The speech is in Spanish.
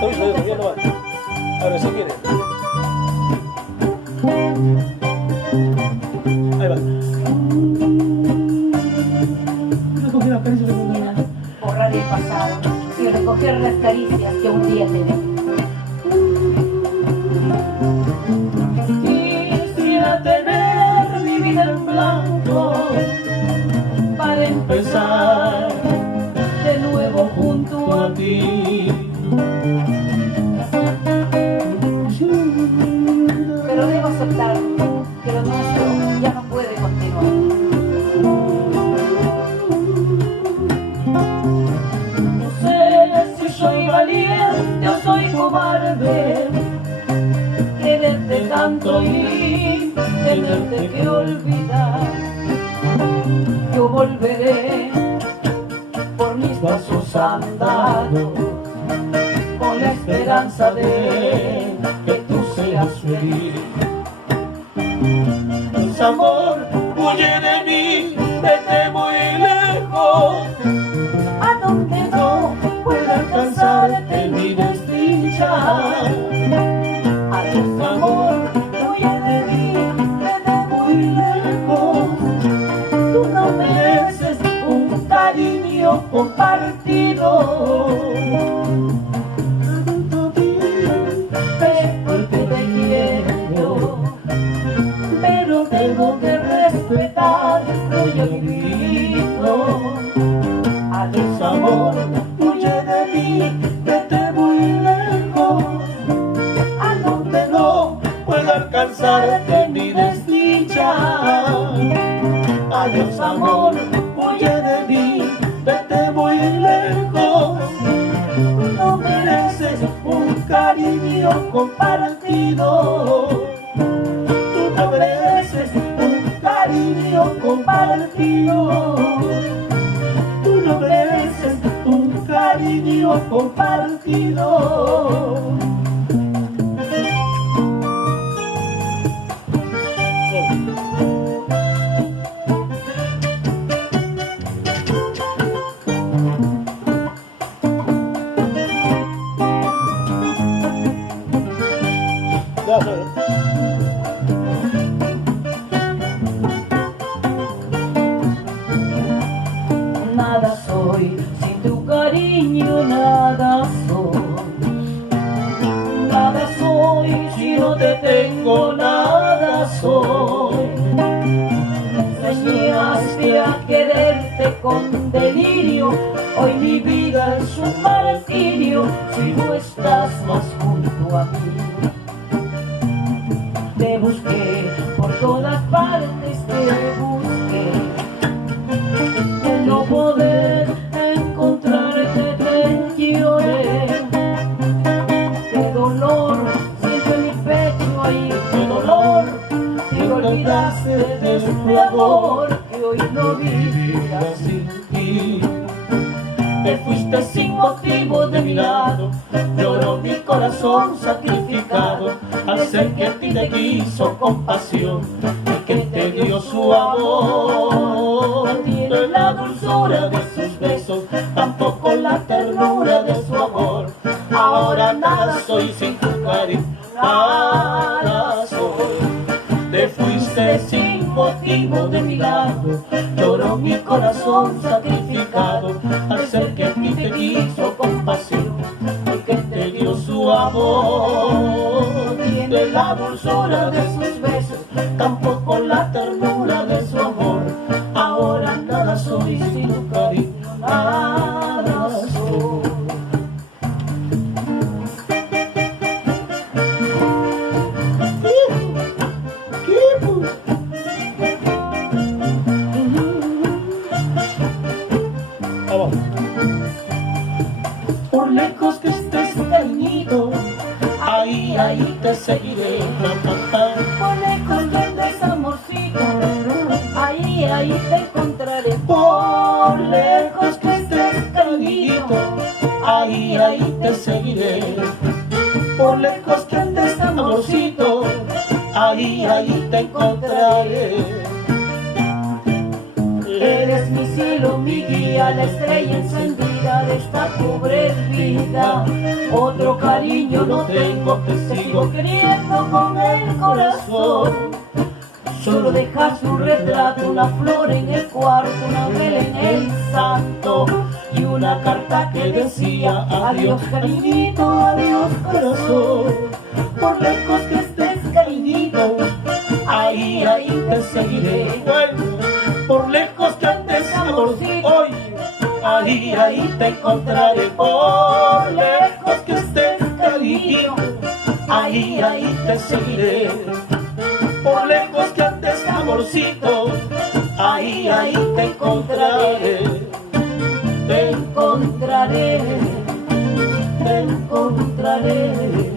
Todavía no va. Ahora sí quiere. Ahí va. Recoger las caricias que me dan. Borrar el pasado y recoger las caricias que un día te di. Quisiera tener mi vida en blanco Para empezar de nuevo junto a ti. Pero debo aceptar que lo nuestro ya no puede continuar. No sé si soy valiente o soy cobarde, Quererte tanto y tenerte que olvidar. Yo volveré por mis pasos andados con la esperanza de que tú seas feliz. Pues amor, huye de mí, vete muy lejos, a donde no pueda alcanzarte mi desdicha. Adiós amor, huye de mí, vete muy lejos. Tú no mereces un cariño compartido. Porque te quiero, pero tengo que respetar lo yo he vivido. Adiós amor, Huye de mí, vete muy lejos, a donde no pueda alcanzarte mi desdicha. Adiós amor, huye de mí, vete muy lejos. no mereces Un cariño compartido. Tú no mereces un cariño compartido. Tú no mereces un cariño compartido. Nada soy sin tu cariño, nada soy. Nada soy si no te tengo, nada soy. Enseñaste a quererte con delirio, hoy mi vida es un martirio si no estás más junto a mí. Te busqué por todas partes, te busqué. El no poder encontrarte te lloré. Qué dolor siento en mi pecho ahí, qué dolor. Si olvidaste de este amor que hoy no vivirás sin ti. Te fuiste sin motivo de mi lado, lloró mi corazón sacrificado, al ser que a ti te quiso con pasión y que te dio su amor. No tiene la dulzura de sus besos, tampoco la ternura de su amor. Ahora nada soy sin tu cariño, nada soy. Te fuiste sin motivo de mi lado, lloró mi corazón sacrificado, al ser que a ti te quiso con pasión y que te dio su amor. De la dulzura de sus besos, tampoco la ternura de su amor. Ahora nada soy sin tu cariño, nada soy. Por lejos que estés, cariñito, ahí, ahí te seguiré. Por lejos que andes, amorcito, ahí, ahí te encontraré. Por lejos que estés, cariñito, ahí, ahí te seguiré. Por lejos que andes, amorcito, ahí, ahí te encontraré. Eres mi cielo, mi guía, la estrella encendida de esta pobre vida. Otro cariño no tengo, te sigo queriendo con el corazón. Solo dejas un retrato, una flor en el cuarto, una vela en el santo y una carta que decía: adiós cariñito, adiós corazón. Por lejos que estés, cariñito, ahí, ahí te seguiré. Por lejos que andes, amorcito, hoy, ahí, ahí te encontraré. Por lejos que estés, cariño, ahí, ahí te seguiré. Por lejos que andes, amorcito, ahí, ahí te encontraré. Te encontraré, te encontraré.